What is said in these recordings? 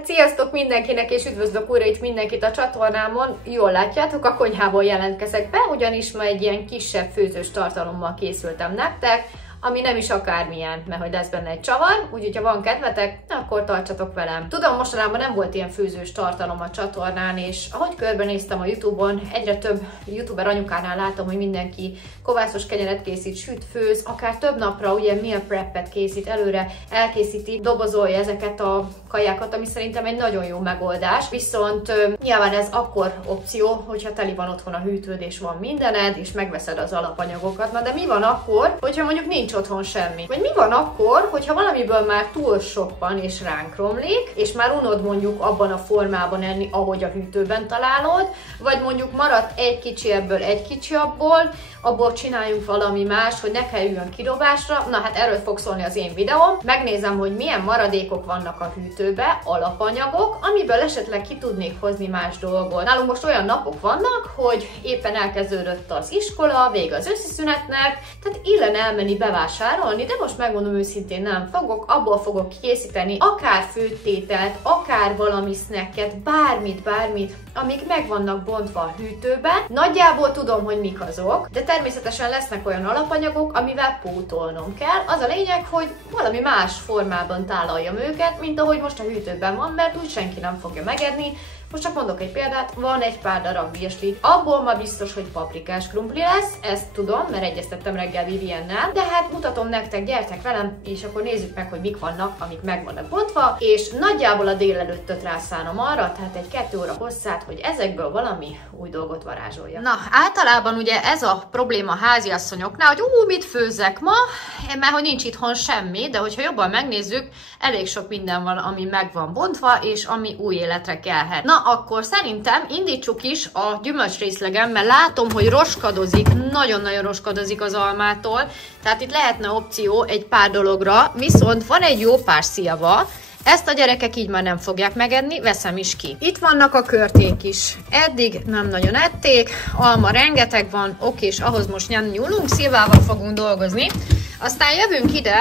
Hát sziasztok mindenkinek, és üdvözlök újra itt mindenkit a csatornámon. Jól látjátok, a konyhából jelentkezek be, ugyanis ma egy ilyen kisebb főzős tartalommal készültem nektek, ami nem is akármilyen, mert hogy lesz benne egy csavar, úgyhogy ha van kedvetek, akkor tartsatok velem. Tudom, mostanában nem volt ilyen főzős tartalom a csatornán, és ahogy körbenéztem a YouTube-on, egyre több youtuber anyukánál látom, hogy mindenki kovászos kenyeret készít, süt, főz, akár több napra ugye meal preppet készít, előre elkészíti, dobozolja ezeket a kajákat, ami szerintem egy nagyon jó megoldás, viszont nyilván ez akkor opció, hogyha teli van otthon a hűtőd és van mindened, és megveszed az alapanyagokat. Na de mi van akkor, hogyha mondjuk nincs otthon semmi? Vagy mi van akkor, hogyha valamiből már túl sok van és ránk romlik, és már unod mondjuk abban a formában enni, ahogy a hűtőben találod, vagy mondjuk maradt egy kicsi ebből, egy kicsi abból csináljunk valami más, hogy ne kerüljön kidobásra. Na hát erről fog szólni az én videóm. Megnézem, hogy milyen maradékok vannak a hűtőbe, alapanyagok, amiből esetleg ki tudnék hozni más dolgot. Nálunk most olyan napok vannak, hogy éppen elkezdődött az iskola, vége az őszi szünetnek, tehát illene elmenni bevásárolni, de most megmondom őszintén nem fogok, abból fogok készíteni akár főttételt, akár valami snacket, bármit, amik meg vannak bontva a hűtőben. Nagyjából tudom, hogy mik azok, de természetesen lesznek olyan alapanyagok, amivel pótolnom kell. Az a lényeg, hogy valami más formában tálaljam őket, mint ahogy most a hűtőben van, mert úgy senki nem fogja megedni. Most csak mondok egy példát, van egy pár darab virsli, abból ma biztos, hogy paprikás krumpli lesz, ezt tudom, mert egyeztettem reggel Viviennel, de hát mutatom nektek, gyertek velem, és akkor nézzük meg, hogy mik vannak, amik meg vannak bontva, és nagyjából a délelőttöt rászánom arra, tehát egy 2 óra hosszát, hogy ezekből valami új dolgot varázsolja. Na, általában ugye ez a probléma háziasszonyoknál, hogy mit főzzek ma, mert hogy nincs itthon semmi, de hogyha jobban megnézzük, elég sok minden van, ami meg van bontva, és ami új életre kelhet. Na, akkor szerintem indítsuk is a gyümölcsrészlegem, mert látom, hogy roskadozik, nagyon-nagyon roskadozik az almától, tehát itt lehetne opció egy pár dologra, viszont van egy jó pár szilva, ezt a gyerekek így már nem fogják megedni, veszem is ki. Itt vannak a körték is. Eddig nem nagyon ették, alma rengeteg van, oké, és ahhoz most nyúlunk, szilvával fogunk dolgozni. Aztán jövünk ide,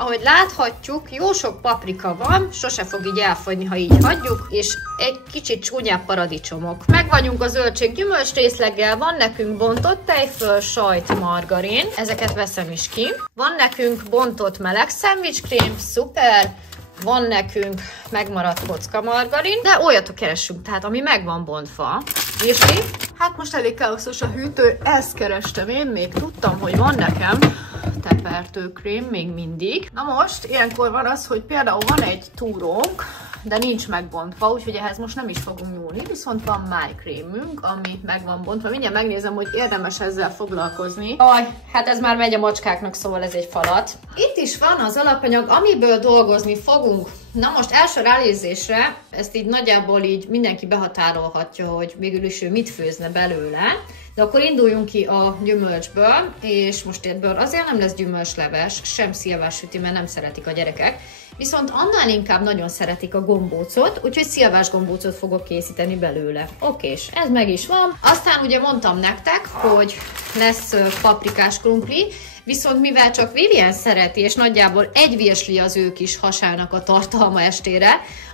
ahogy láthatjuk, jó sok paprika van, sose fog így elfogyni, ha így hagyjuk, és egy kicsit csúnyább paradicsomok. Meg vagyunk a zöldség gyümölcsrészleggel, van nekünk bontott tejföl, sajt, margarin, ezeket veszem is ki. Van nekünk bontott meleg szendvicskrém, szuper, van nekünk megmaradt kocka margarin, de olyatok keressünk, tehát ami meg van bontva. És mi? Hát most elég káoszos a hűtő, ezt kerestem én, még tudtam, hogy van nekem tepertőkrém még mindig. Na most, ilyenkor van az, hogy például van egy túrónk, de nincs megbontva, úgyhogy ehhez most nem is fogunk nyúlni, viszont van májkrémünk, ami meg van bontva. Mindjárt megnézem, hogy érdemes ezzel foglalkozni. Hát ez már megy a macskáknak, szóval ez egy falat. Itt is van az alapanyag, amiből dolgozni fogunk. Na most első ránézésre, ezt így nagyjából így mindenki behatárolhatja, hogy végül is ő mit főzne belőle. De akkor induljunk ki a gyümölcsből, és most ebből azért nem lesz gyümölcsleves, sem szilvássüti, mert nem szeretik a gyerekek. Viszont annál inkább nagyon szeretik a gombócot, úgyhogy szilvás gombócot fogok készíteni belőle. Okés, ez meg is van. Aztán ugye mondtam nektek, hogy lesz paprikás krumpli, viszont mivel csak Vivien szereti, és nagyjából egy virsli az ő kis hasának a tartalma estére,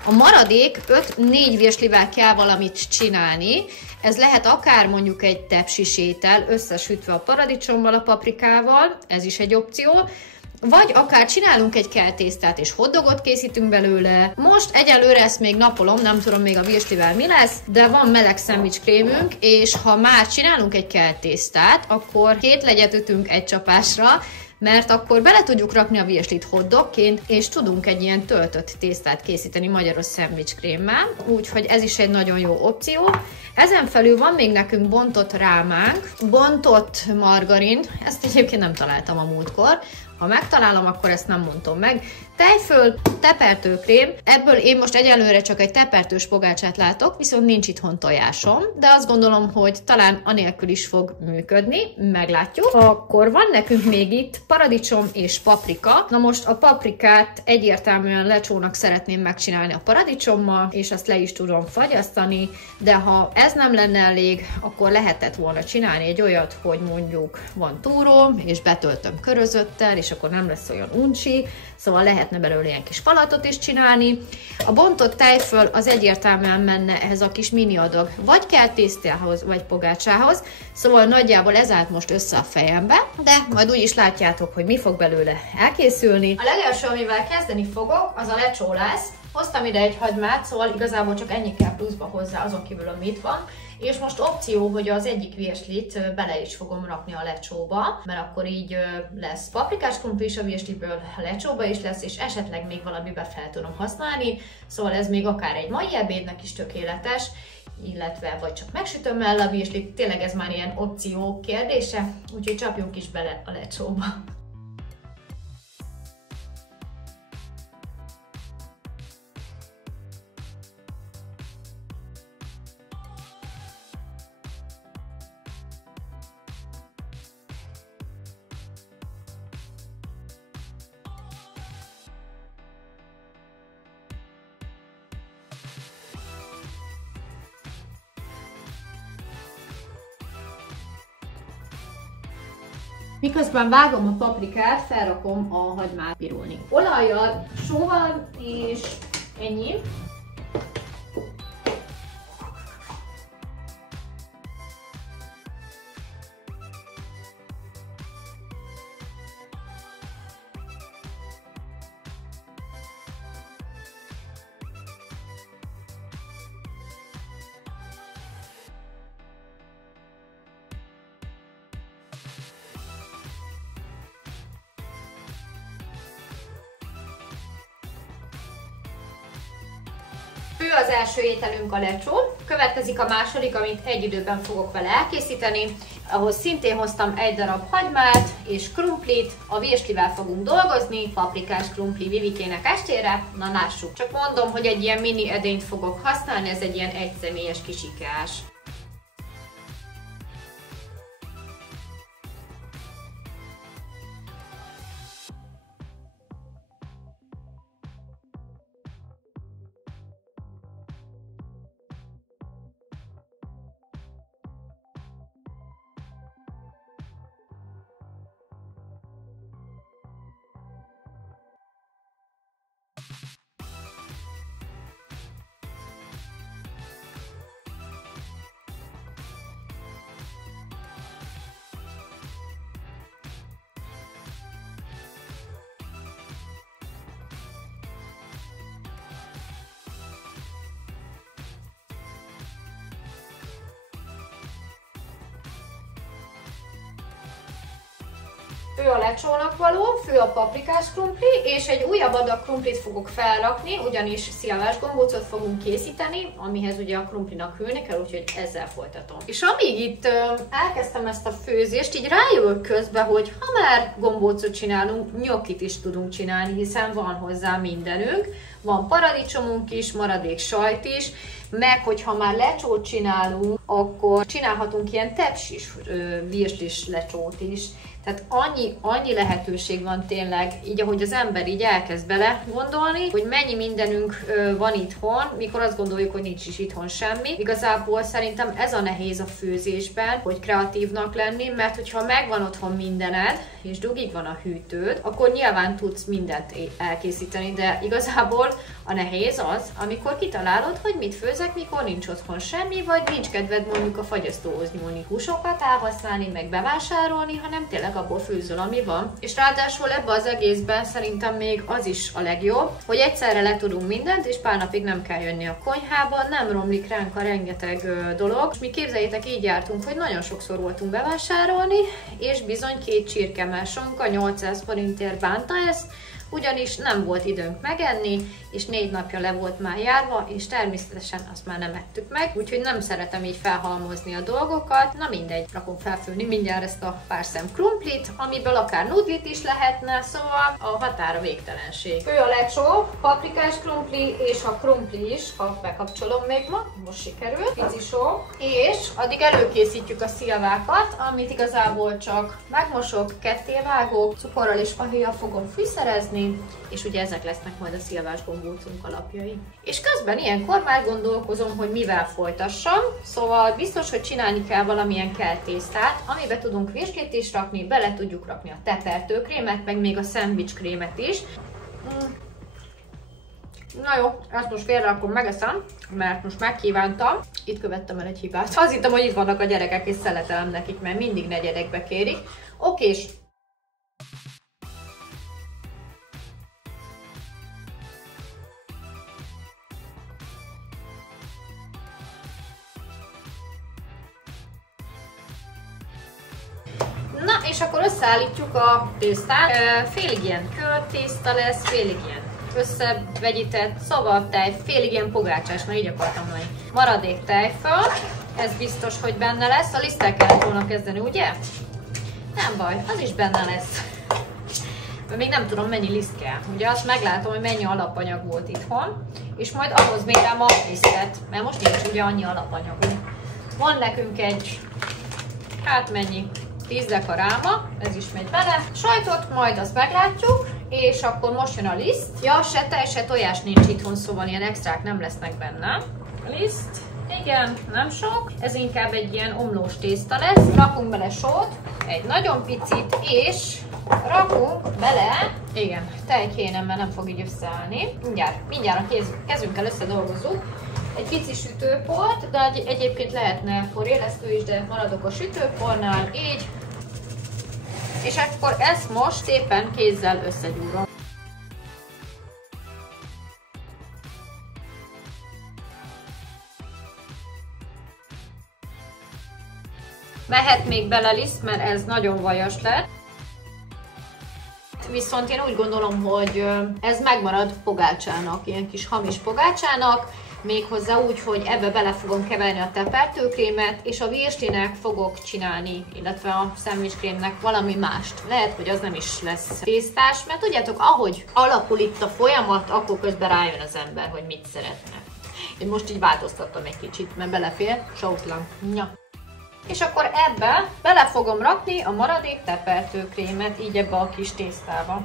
a maradék 5-4 virslivel kell valamit csinálni. Ez lehet akár mondjuk egy tepsis étel, összesütve a paradicsommal, a paprikával, ez is egy opció, vagy akár csinálunk egy keltésztát és hotdogot készítünk belőle. Most egyelőre ezt még napolom, nem tudom még a virslivel mi lesz, de van meleg szendvicskrémünk, és ha már csinálunk egy keltésztát, akkor 2 legyet ütünk egy csapásra, mert akkor bele tudjuk rakni a virslit hotdogként, és tudunk egy ilyen töltött tésztát készíteni magyaros szendvicskrémmel, úgyhogy ez is egy nagyon jó opció. Ezen felül van még nekünk bontott rámánk, bontott margarin, ezt egyébként nem találtam a múltkor, ha megtalálom, akkor ezt nem mondom meg. Tejföl, tepertőkrém, ebből én most egyelőre csak egy tepertős pogácsát látok, viszont nincs itthon tojásom, de azt gondolom, hogy talán anélkül is fog működni, meglátjuk. Akkor van nekünk még itt paradicsom és paprika. Na most a paprikát egyértelműen lecsónak szeretném megcsinálni a paradicsommal, és azt le is tudom fagyasztani, de ha ez nem lenne elég, akkor lehetett volna csinálni egy olyat, hogy mondjuk van túró, és betöltöm körözöttel, és akkor nem lesz olyan uncsi, szóval lehetne belőle ilyen kis falatot is csinálni. A bontott tejföl az egyértelműen menne ehhez a kis mini adag, vagy kertésztához, vagy pogácsához, szóval nagyjából ez állt most össze a fejembe, de majd úgy is látjátok, hogy mi fog belőle elkészülni. A legelső, amivel kezdeni fogok, az a lecsó lesz. Hoztam ide egy hagymát, szóval igazából csak ennyi kell pluszba hozzá, azon kívül, ami itt van. És most opció, hogy az egyik virslit bele is fogom rakni a lecsóba, mert akkor így lesz paprikás krumpli is a virsliből, a lecsóba is lesz, és esetleg még valamibe fel tudom használni. Szóval ez még akár egy mai ebédnek is tökéletes, illetve vagy csak megsütöm el a virslit, tényleg ez már ilyen opció kérdése, úgyhogy csapjunk is bele a lecsóba. Miközben vágom a paprikát, felrakom a hagymát pirulni. Olajjal, sóval és ennyi. Fő az első ételünk a lecsó, következik a második, amit egy időben fogok vele elkészíteni. Ahhoz szintén hoztam egy darab hagymát és krumplit, a virslivel fogunk dolgozni, paprikás krumpli Vivikének estére, na lássuk. Csak mondom, hogy egy ilyen mini edényt fogok használni, ez egy ilyen egyszemélyes kis ikás. Fő a lecsónak való, fő a paprikás krumpli, és egy újabb adag krumplit fogok felrakni, ugyanis szilvás gombócot fogunk készíteni, amihez ugye a krumplinak hűlni kell, úgyhogy ezzel folytatom. És amíg itt elkezdtem ezt a főzést, így rájövök közbe, hogy ha már gombócot csinálunk, nyokit is tudunk csinálni, hiszen van hozzá mindenünk. Van paradicsomunk is, maradék sajt is, meg hogyha már lecsót csinálunk, akkor csinálhatunk ilyen tepsis virslis lecsót is. Tehát annyi lehetőség van tényleg, így ahogy az ember így elkezd bele gondolni, hogy mennyi mindenünk van itthon, mikor azt gondoljuk, hogy nincs is itthon semmi. Igazából szerintem ez a nehéz a főzésben, hogy kreatívnak lenni, mert hogyha megvan otthon mindened, és dugig van a hűtőd, akkor nyilván tudsz mindent elkészíteni, de igazából a nehéz az, amikor kitalálod, hogy mit főzek, mikor nincs otthon semmi, vagy nincs kedved mondjuk a fagyasztóhoz nyúlni, húsokat elhasználni, meg bevásárolni, hanem tényleg abból főzöl, ami van. És ráadásul ebbe az egészben szerintem még az is a legjobb, hogy egyszerre letudunk mindent, és pár napig nem kell jönni a konyhába, nem romlik ránk a rengeteg dolog. És mi képzeljétek, így jártunk, hogy nagyon sokszor voltunk bevásárolni, és bizony 2 csirkemell sonka 800 forintért bánta ezt, ugyanis nem volt időnk megenni, és 4 napja le volt már járva, és természetesen azt már nem ettük meg, úgyhogy nem szeretem így felhalmozni a dolgokat. Na mindegy, rakom felfőni mindjárt ezt a pár szem krumplit, amiből akár nudlit is lehetne, szóval a határa végtelenség. Fő a lecsó, paprikás krumpli, és a krumpli is, ha bekapcsolom még ma, most sikerült, pici só, és addig előkészítjük a szilvákat, amit igazából csak megmosok, kettévágok, cukorral és fahéjjal fogom fűszerezni, tenni, és ugye ezek lesznek majd a szilvás gombócunk alapjai. És közben ilyenkor már gondolkozom, hogy mivel folytassam, szóval biztos, hogy csinálni kell valamilyen keltésztát, amiben tudunk virslét is rakni, bele tudjuk rakni a tepertőkrémet, meg még a szendvicskrémet is. Na jó, ezt most félrerakom, megeszem, mert most megkívántam. Itt követtem el egy hibát. Azt hittem, hogy itt vannak a gyerekek, és szeletelem nekik, mert mindig negyedekbe kérik. Okés. Na, és akkor összeállítjuk a tésztát. Félig ilyen kört tészta lesz, félig ilyen összevegyített, szóval félig ilyen pogácsás, mert így akartam mondani. Maradék tejföl, ez biztos, hogy benne lesz. A liszttel kellett volna kezdeni, ugye? Nem baj, az is benne lesz. Még nem tudom, mennyi liszt kell. Ugye azt meglátom, hogy mennyi alapanyag volt itthon, és majd ahhoz mérem a lisztet, mert most nincs ugye annyi alapanyagunk. Van nekünk egy, hát mennyi? 10 deka ráma, ez is megy bele. Sajtot majd azt meglátjuk, és akkor most jön a liszt. Ja, se tej, se tojás nincs itthon, szóval ilyen extrák nem lesznek benne. A liszt, igen, nem sok. Ez inkább egy ilyen omlós tészta lesz. Rakunk bele sót, egy nagyon picit, és rakunk bele, igen, tej kéne, mert nem fog így összeállni. Mindjárt a kezünkkel összedolgozzuk. Egy pici sütőport, de egyébként lehetne forélesztő is, de maradok a sütőpornál, így. És akkor ezt most éppen kézzel összegyúrom. Mehet még bele liszt, mert ez nagyon vajas lett. Viszont én úgy gondolom, hogy ez megmarad pogácsának, ilyen kis hamis pogácsának, méghozzá úgy, hogy ebbe bele fogom keverni a tepertőkrémet, és a virslinek fogok csinálni, illetve a szendvicskrémnek valami mást. Lehet, hogy az nem is lesz tésztás, mert tudjátok, ahogy alakul itt a folyamat, akkor közben rájön az ember, hogy mit szeretne. Én most így változtattam egy kicsit, mert belefér, sótlan. Ja. És akkor ebbe bele fogom rakni a maradék tepertőkrémet, így ebbe a kis tésztába.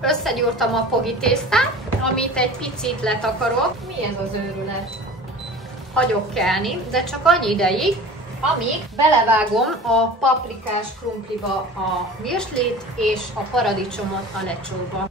Összegyúrtam a pogi tésztát, amit egy picit letakarok. Mi ez az őrület? Hagyok kelni, de csak annyi ideig, amíg belevágom a paprikás krumpliba a virslit és a paradicsomot a lecsóba.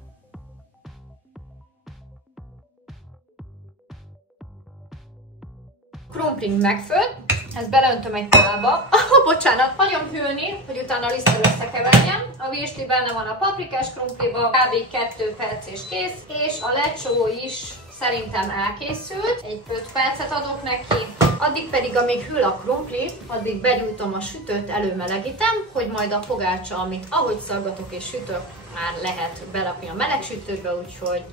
Krumplink megfőtt, ezt beleöntöm egy tálba. Bocsánat, hagyom hűlni, hogy utána a liszttel összekeverjem. A virsli benne van a paprikás krumpliba, kb. 2 perc és kész, és a lecsó is szerintem elkészült. Egy 5 percet adok neki, addig pedig, amíg hűl a krumpli, addig begyújtom a sütőt, előmelegítem, hogy majd a pogácsa, amit ahogy szaggatok és sütök, már lehet berakni a meleg sütőbe, úgyhogy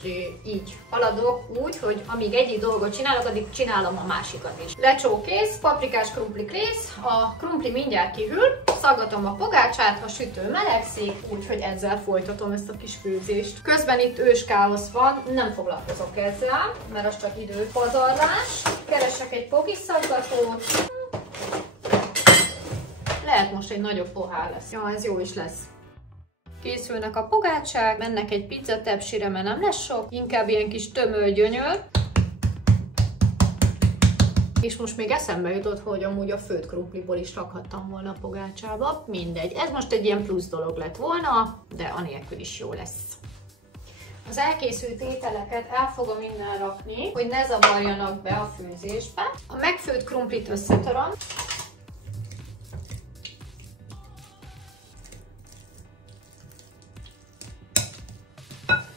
így haladok úgy, hogy amíg egyik dolgot csinálok, addig csinálom a másikat is. Lecsó kész, paprikás krumpli kész, a krumpli mindjárt kihűl, szaggatom a pogácsát, a sütő melegszik, úgyhogy ezzel folytatom ezt a kis főzést. Közben itt őskáosz van, nem foglalkozok ezzel, mert az csak időpazarlás. Keresek egy pogiszaggatót. Lehet most egy nagyobb pohár lesz. Ja, ez jó is lesz. Készülnek a pogácsák, mennek egy pizzatepsire, mert nem lesz sok, inkább ilyen kis tömör-gyönyör. És most még eszembe jutott, hogy amúgy a főtt krumpliból is rakhattam volna a pogácsába. Mindegy, ez most egy ilyen plusz dolog lett volna, de anélkül is jó lesz. Az elkészült ételeket el fogom innen rakni, hogy ne zavarjanak be a főzésbe. A megfőtt krumplit összetöröm.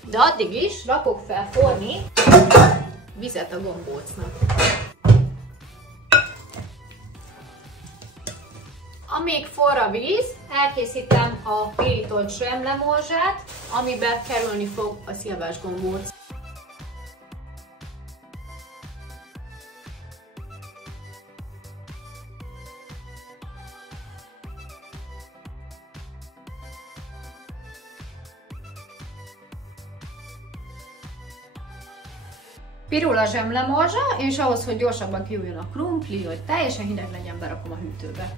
De addig is rakok fel forni vizet a gombócnak. Amíg forr a víz, elkészítem a pirított zsemlemorzsát, amiben kerülni fog a szilvás gombóc. Pirul a zsemlemorzsa, és ahhoz, hogy gyorsabban kiújjon a krumpli, hogy teljesen hideg legyen, berakom a hűtőbe.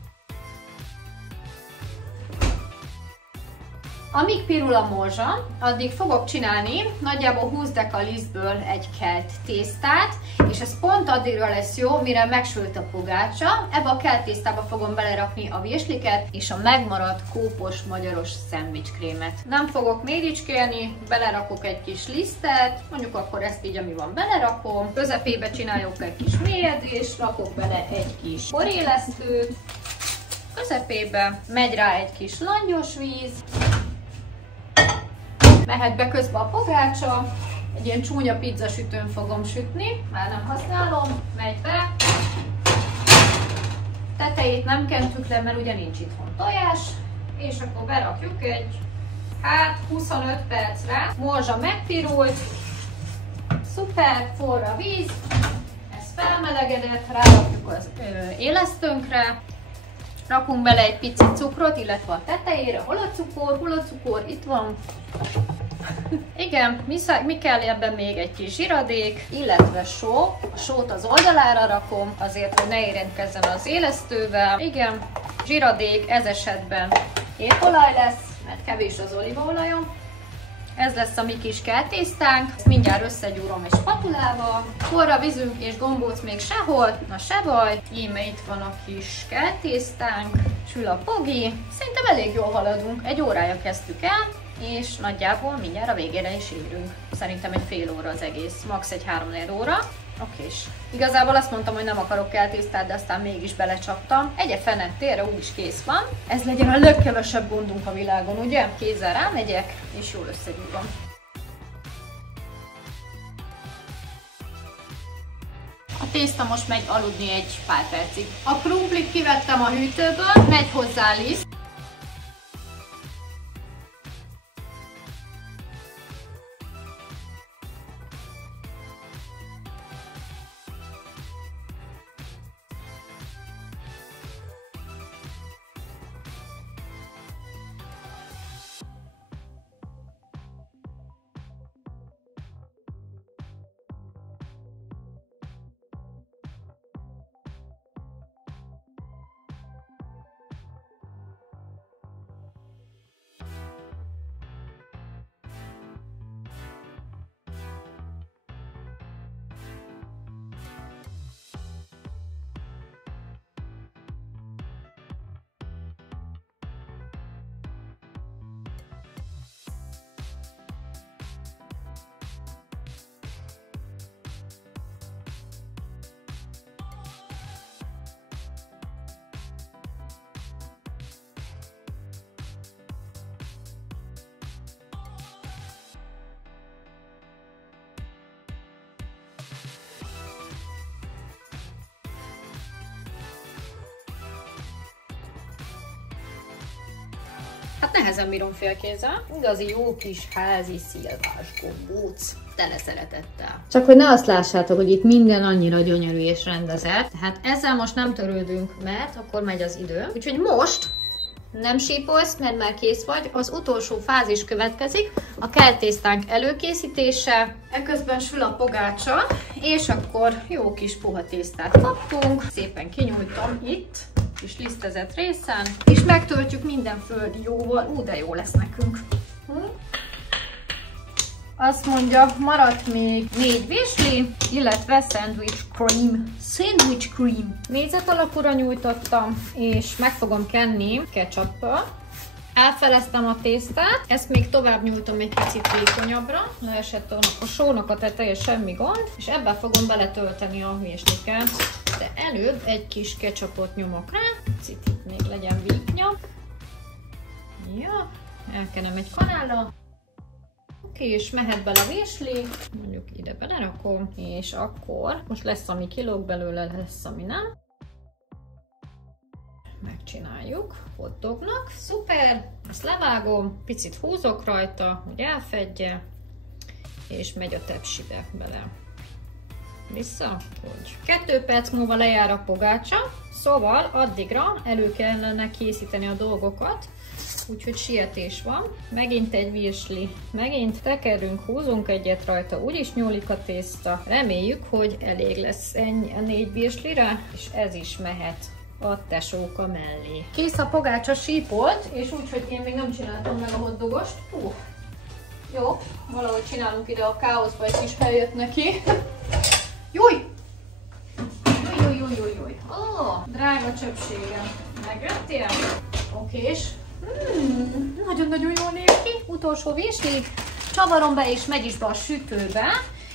Amíg pirul a morzsa, addig fogok csinálni nagyjából 20 deka lisztből egy kelt tésztát, és ez pont addigra lesz jó, mire megsült a pogácsa. Ebbe a kelt tésztába fogom belerakni a virsliket és a megmaradt kópos magyaros szendvicskrémet. Nem fogok méricskélni, belerakok egy kis lisztet, mondjuk akkor ezt így, ami van, belerakom. Közepébe csinálok egy kis mélyedést, rakok bele egy kis porélesztőt, közepébe megy rá egy kis langyos víz, mehet be közben a pogácsa, egy ilyen csúnya pizzasütőn fogom sütni, már nem használom, megy be. Tetejét nem kentük le, mert ugye nincs itthon tojás, és akkor berakjuk egy 25 percre. Morzsa megpirult, szuper, forr a víz, ez felmelegedett, rárakjuk az élesztőnkre. Rakunk bele egy picit cukrot, illetve a tetejére. Hol a cukor? Hol a cukor? Itt van. Igen, mi kell ebben még? Egy kis zsiradék, illetve só. A sót az oldalára rakom, azért, hogy ne érintkezzen az élesztővel. Igen, zsiradék, ez esetben étolaj lesz, mert kevés az olívaolajom. Ez lesz a mi kis keltésztánk, ezt mindjárt összegyúrom egy spatulával. Forra vízünk és gombóc még sehol, na se baj. Íme itt van a kis keltésztánk, sül a pogi. Szerintem elég jól haladunk, egy órája kezdtük el, és nagyjából mindjárt a végére is érünk. Szerintem egy fél óra az egész, max. Egy 3-4 óra. Okés. Igazából azt mondtam, hogy nem akarok keltésztát, de aztán mégis belecsaptam. Egye fene, térre úgyis kész van. Ez legyen a legkevesebb gondunk a világon, ugye? Kézzel rámegyek, és jól összegyúrom. A tészta most megy aludni egy pár percig. A krumplit kivettem a hűtőből, megy hozzá liszt. Hát nehezen bírom félkézzel. Igazi jó kis házi szilvás gombóc. Tele szeretettel. Csak hogy ne azt lássátok, hogy itt minden annyira gyönyörű és rendezett. Tehát ezzel most nem törődünk, mert akkor megy az idő. Úgyhogy most nem sípolsz, mert már kész vagy. Az utolsó fázis következik, a keltésztánk előkészítése. Eközben sül a pogácsa, és akkor jó kis puha tésztát kaptunk. Szépen kinyújtom itt, kis lisztezett részen, és megtöltjük minden földi jóval. De jó lesz nekünk. Azt mondja, maradt még 4 virsli, illetve sandwich cream. Sandwich cream. Négyzet alakúra nyújtottam, és meg fogom kenni ketchuppal. Elfeleztem a tésztát, ezt még tovább nyújtom egy picit vékonyabbra, leesett a sónak a teteje, semmi gond, és ebben fogom beletölteni a virsliket. De előbb egy kis ketchupot nyomok rá, picit itt még legyen vékonyabb. Ja, elkenem egy kanállal. Oké, és mehet bele a virsli, mondjuk ide belerakom, és akkor most lesz, ami kilóg belőle, lesz, ami nem. Megcsináljuk hotdognak, szuper, azt levágom, picit húzok rajta, hogy elfedje, és megy a tepsibe bele. Vissza, hogy 2 perc múlva lejár a pogácsa, szóval addigra elő kellene készíteni a dolgokat. úgyhogy sietés van. Megint egy virsli, megint tekerünk, húzunk egyet rajta, úgyis nyúlik a tészta. Reméljük, hogy elég lesz ennyi a 4 virslire, és ez is mehet a tesóka mellé. Kész a pogácsa sípolt, és úgy, hogy én még nem csináltam meg a hotdogost. Jó, valahogy csinálunk ide a káoszba, egy kis hely jött neki. Júj! Júj! Drága csöpségem. Megjöttél? Okés. Nagyon-nagyon jól néz ki. Utolsó virsli. Csavarom be és megy is be a sütőbe.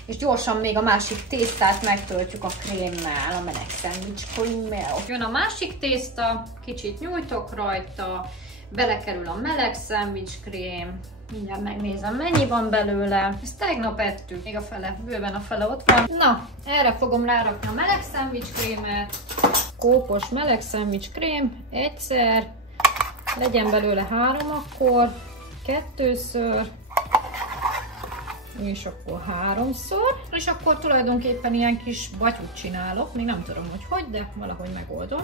És gyorsan még a másik tésztát megtöltjük a krémmel, a meleg szendvics krémmel. Jön a másik tészta, kicsit nyújtok rajta, belekerül a meleg szendvics krém. Mindjárt megnézem, mennyi van belőle. Ezt tegnap ettük, még a fele, bőven a fele ott van. Na, erre fogom rárakni a meleg szendvics krémet. Kókos meleg szendvics krém, egyszer. Legyen belőle 3 akkor, 2-ször. És akkor 3-szor. És akkor tulajdonképpen ilyen kis batyút csinálok. Még nem tudom, hogy, de valahogy megoldom.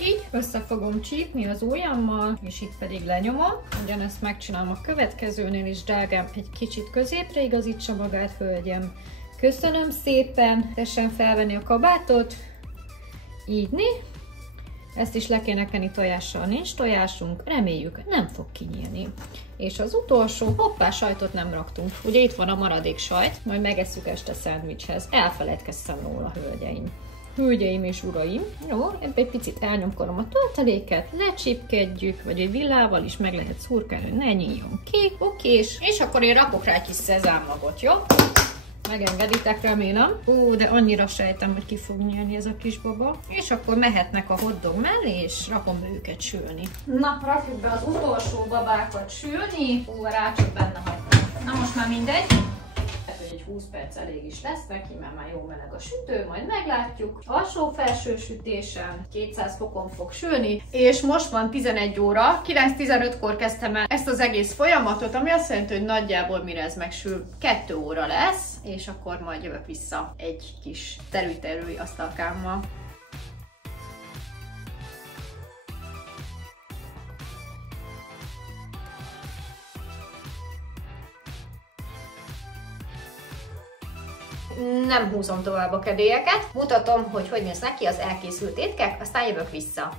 Így össze fogom csípni az ujjammal, és itt pedig lenyomom. Ugyanezt megcsinálom a következőnél is, drágám, egy kicsit középre igazítsa magát, hölgyem. Köszönöm szépen, tessen felvenni a kabátot. Ígyni. Ezt is le kéne kenni tojással, nincs tojásunk, reméljük nem fog kinyílni. És az utolsó, hoppá, sajtot nem raktunk. Ugye itt van a maradék sajt, majd megesszük este szendvicshez. Elfeledkeztem róla, hölgyeim és uraim. Jó, ebbe egy picit elnyomkodom a tölteléket, lecsípkedjük, vagy egy villával is meg lehet szurkálni, hogy ne nyíljon ki. Okés, és akkor én rakok rá egy kis szezámmagot, jó? Megengeditek, remélem. De annyira sejtem, hogy ki fog nyílni ez a kis baba. És akkor mehetnek a hotdog mellé, és rakom be őket sülni. Na, rakjuk be az utolsó babákat sülni. Rácsok benne hagytam. Na most már mindegy. Egy 20 perc elég is lesz neki, mert már jó meleg a sütő, majd meglátjuk. Alsó-felső sütésen 200 fokon fog sülni, és most van 11 óra, 9:15-kor kezdtem el ezt az egész folyamatot, ami azt jelenti, hogy nagyjából mire ez megsül, 2 óra lesz, és akkor majd jövök vissza egy kis terű-terű asztalkámmal. Nem húzom tovább a kedélyeket, mutatom, hogy néznek ki az elkészült étkek, aztán jövök vissza.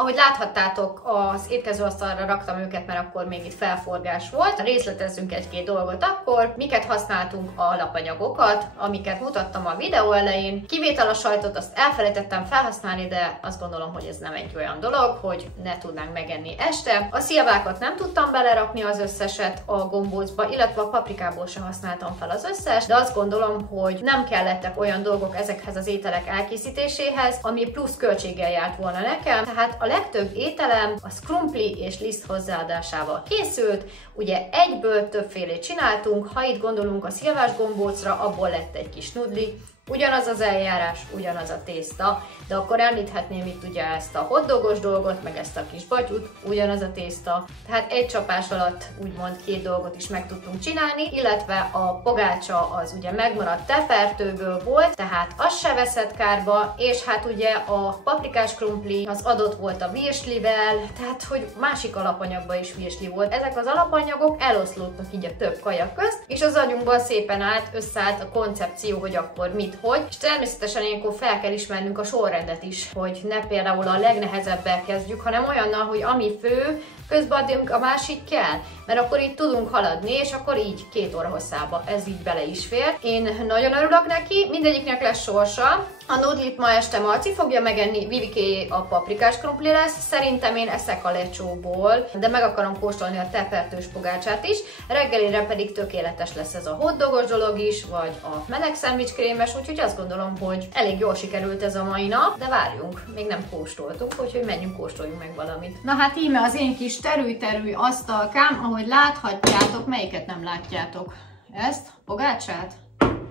Ahogy láthattátok, az étkezőasztalra raktam őket, mert akkor még itt felforgás volt. Részletezzünk egy-két dolgot akkor. Miket használtunk a alapanyagokat, amiket mutattam a videó elején. Kivétel a sajtot, azt elfelejtettem felhasználni, de azt gondolom, hogy ez nem egy olyan dolog, hogy ne tudnánk megenni este. A szilvákat nem tudtam belerakni az összeset a gombócba, illetve a paprikából sem használtam fel az összes, de azt gondolom, hogy nem kellettek olyan dolgok ezekhez az ételek elkészítéséhez, ami plusz költséggel járt volna nekem. Tehát a legtöbb ételem az krumpli és liszt hozzáadásával készült, ugye egyből többfélét csináltunk, ha itt gondolunk a szilvás gombócra, abból lett egy kis nudli, ugyanaz az eljárás, ugyanaz a tészta, de akkor említhetném itt ugye ezt a hotdogos dolgot, meg ezt a kis batyút, ugyanaz a tészta. Tehát egy csapás alatt úgymond 2 dolgot is meg tudtunk csinálni, illetve a pogácsa az ugye megmaradt tefertőből volt, tehát az se veszett kárba, és hát ugye a paprikás krumpli az adott volt a virslivel, tehát hogy másik alapanyagban is virsli volt. Ezek az alapanyagok eloszlódtak így a több kaja közt, és az agyunkban szépen összeállt a koncepció, hogy akkor mit, hogy, és természetesen ilyenkor fel kell ismernünk a sorrendet is, hogy ne például a legnehezebbel kezdjük, hanem olyannal, hogy ami fő, közben adjunk a másik kell, mert akkor így tudunk haladni, és akkor így 2 óra hosszába ez így bele is fér. Én nagyon örülök neki, mindegyiknek lesz sorsa. A nudlit ma este Marci fogja megenni, Viviké a paprikás krumpli lesz, szerintem én eszek a lecsóból, de meg akarom kóstolni a tepertős pogácsát is, reggelire pedig tökéletes lesz ez a hotdogos dolog is, vagy a meleg szendvics krémes, úgyhogy azt gondolom, hogy elég jól sikerült ez a mai nap, de várjunk, még nem kóstoltunk, úgyhogy menjünk, kóstoljunk meg valamit. Na hát íme az én kis terű-terű asztalkám, ahogy láthatjátok, melyiket nem látjátok? Ezt, pogácsát,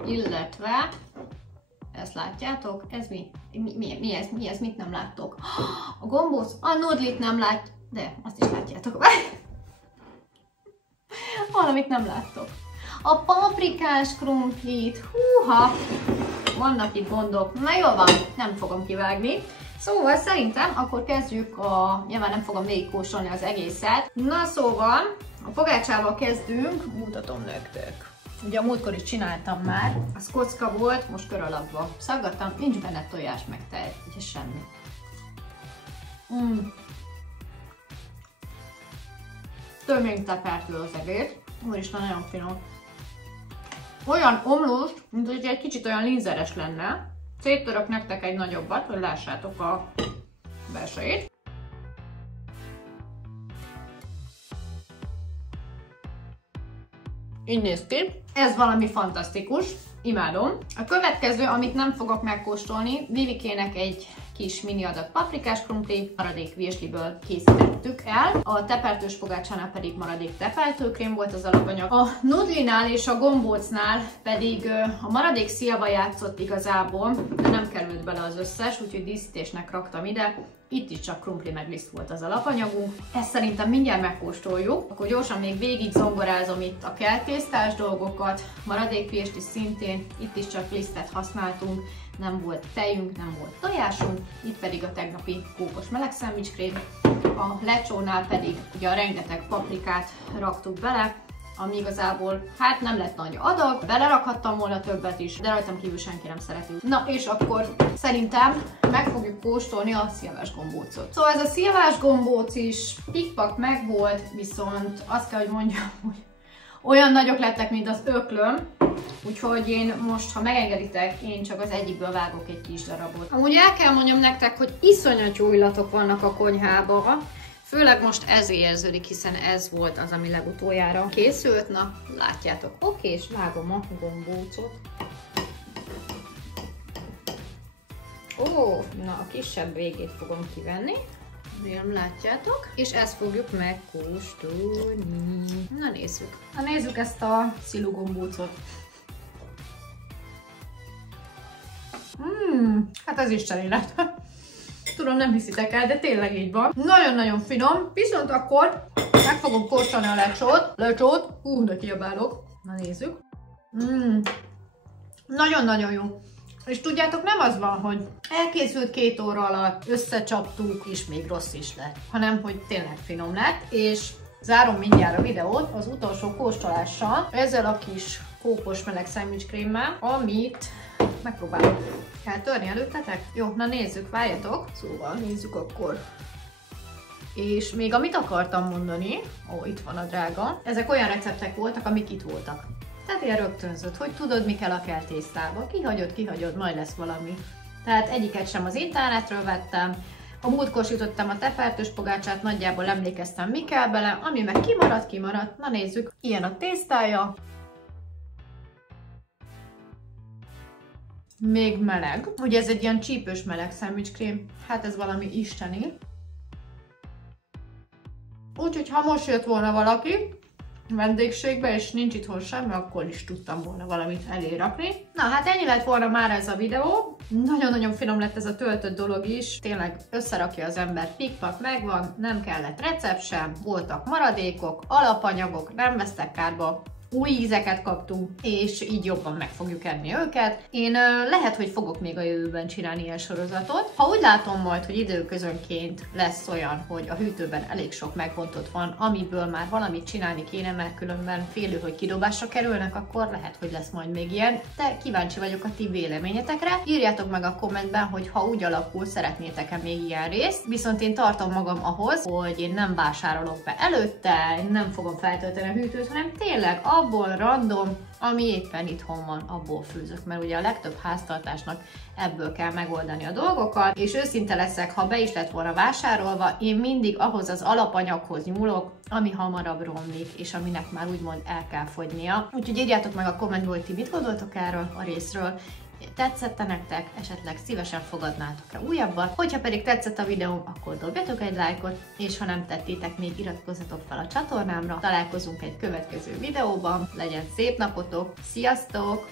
illetve ezt látjátok? Ez mi? Mi ez? Mit nem láttok? A gombóc, a nudlit nem lát, de azt is látjátok. Valamit nem láttok. A paprikás krumplit, húha, vannak itt gondok. Na jól van, nem fogom kivágni. Szóval szerintem akkor kezdjük nyilván nem fogom végigkóstolni az egészet. Na szóval, a pogácsával kezdünk, mutatom nektek. Ugye a múltkor is csináltam már, az kocka volt, most kör alakba szaggattam, nincs benne tojás meg tej, ugye semmi. Több mint tepertő az egész, úristen, nagyon finom. Olyan omlós, mint hogy egy kicsit olyan linzeres lenne. Széttörök nektek egy nagyobbat, hogy lássátok a belsejét. Így néz ki. Ez valami fantasztikus. Imádom. A következő, amit nem fogok megkóstolni, Vivikének egy kis mini adag paprikás krumpli, maradék virsliből készítettük el. A tepertős pogácsánál pedig maradék tepeltőkrém volt az alapanyag. A nudlinál és a gombócnál pedig a maradék szilva játszott igazából, de nem került bele az összes, úgyhogy díszítésnek raktam ide. Itt is csak krumpli meg liszt volt az alapanyagunk. Ezt szerintem mindjárt megkóstoljuk. Akkor gyorsan még végig zongorázom itt a keltésztás dolgokat. Maradék virsli szintén, itt is csak lisztet használtunk. Nem volt tejünk, nem volt tojásunk. Itt pedig a tegnapi kókos meleg szendvicskrém. A lecsónál pedig ugye a rengeteg paprikát raktuk bele, ami igazából hát nem lett nagy adag, belerakhattam volna többet is, de rajtam kívül senki nem szereti. Na és akkor szerintem meg fogjuk kóstolni a szilvás gombócot. Szóval ez a szilvás gombóc is pikpak megvolt, viszont azt kell, hogy mondjam, hogy olyan nagyok lettek, mint az öklöm, úgyhogy én most, ha megengeditek, én csak az egyikből vágok egy kis darabot. Amúgy el kell mondjam nektek, hogy iszonyat jó illatok vannak a konyhában. Főleg most ez érződik, hiszen ez volt az, ami legutoljára készült. Na, látjátok. Oké, és vágom a gombócot. Ó, na a kisebb végét fogom kivenni. Nem látjátok? És ezt fogjuk megkóstolni. Na nézzük. Na nézzük ezt a szilu gombócot. Hát ez isteni lett. Tudom, nem hiszitek el, de tényleg így van. Nagyon-nagyon finom, viszont akkor meg fogom kóstolni a lecsót. De kiabálok. Na nézzük. Nagyon-nagyon jó. És tudjátok, nem az van, hogy elkészült 2 óra alatt, összecsaptuk, és még rossz is lett, hanem hogy tényleg finom lett, és zárom mindjárt a videót az utolsó kóstolással, ezzel a kis kókos meleg szendvicskrémmel, amit megpróbálok eltörni előttetek. Jó, na nézzük, várjatok. Szóval nézzük akkor. És még amit akartam mondani, itt van a drága, ezek olyan receptek voltak, amik itt voltak. Tehát ilyen rögtönzött, hogy tudod, mi kell a keltésztába. Kihagyod, majd lesz valami. Tehát egyiket sem az internetről vettem. A múltkor sütöttem a tepertős pogácsát, nagyjából emlékeztem, mi kell bele, ami meg kimaradt. Na nézzük, ilyen a tésztája. Még meleg. Ugye ez egy ilyen csípős meleg szendvicskrém, hát ez valami isteni. Úgyhogy ha most jött volna valaki vendégségbe, és nincs itthon semmi, akkor is tudtam volna valamit elé rakni. Na hát ennyi lett volna már ez a videó. Nagyon-nagyon finom lett ez a töltött dolog is. Tényleg összerakja az ember, pikpak megvan, nem kellett recept sem, voltak maradékok, alapanyagok, nem vesztek kárba. Új ízeket kaptunk, és így jobban meg fogjuk enni őket. Én lehet, hogy fogok még a jövőben csinálni ilyen sorozatot. Ha úgy látom majd, hogy időközönként lesz olyan, hogy a hűtőben elég sok megbontott van, amiből már valamit csinálni kéne, mert különben félő, hogy kidobásra kerülnek, akkor lehet, hogy lesz majd még ilyen. De kíváncsi vagyok a ti véleményetekre. Írjátok meg a kommentben, hogy ha úgy alakul, szeretnétek-e még ilyen részt. Viszont én tartom magam ahhoz, hogy én nem vásárolok be előtte, én nem fogom feltölteni a hűtőt, hanem tényleg abból random, ami éppen itthon van, abból főzök, mert ugye a legtöbb háztartásnak ebből kell megoldani a dolgokat, és őszinte leszek, ha be is lett volna vásárolva, én mindig ahhoz az alapanyaghoz nyúlok, ami hamarabb romlik, és aminek már úgymond el kell fogynia. Úgyhogy írjátok meg a kommentben, hogy ti mit gondoltok erről a részről, tetszett nektek, esetleg szívesen fogadnátok-e újabbat. Hogyha pedig tetszett a videóm, akkor dobjatok egy lájkot, és ha nem tettétek, még iratkozzatok fel a csatornámra. Találkozunk egy következő videóban, legyen szép napotok, sziasztok!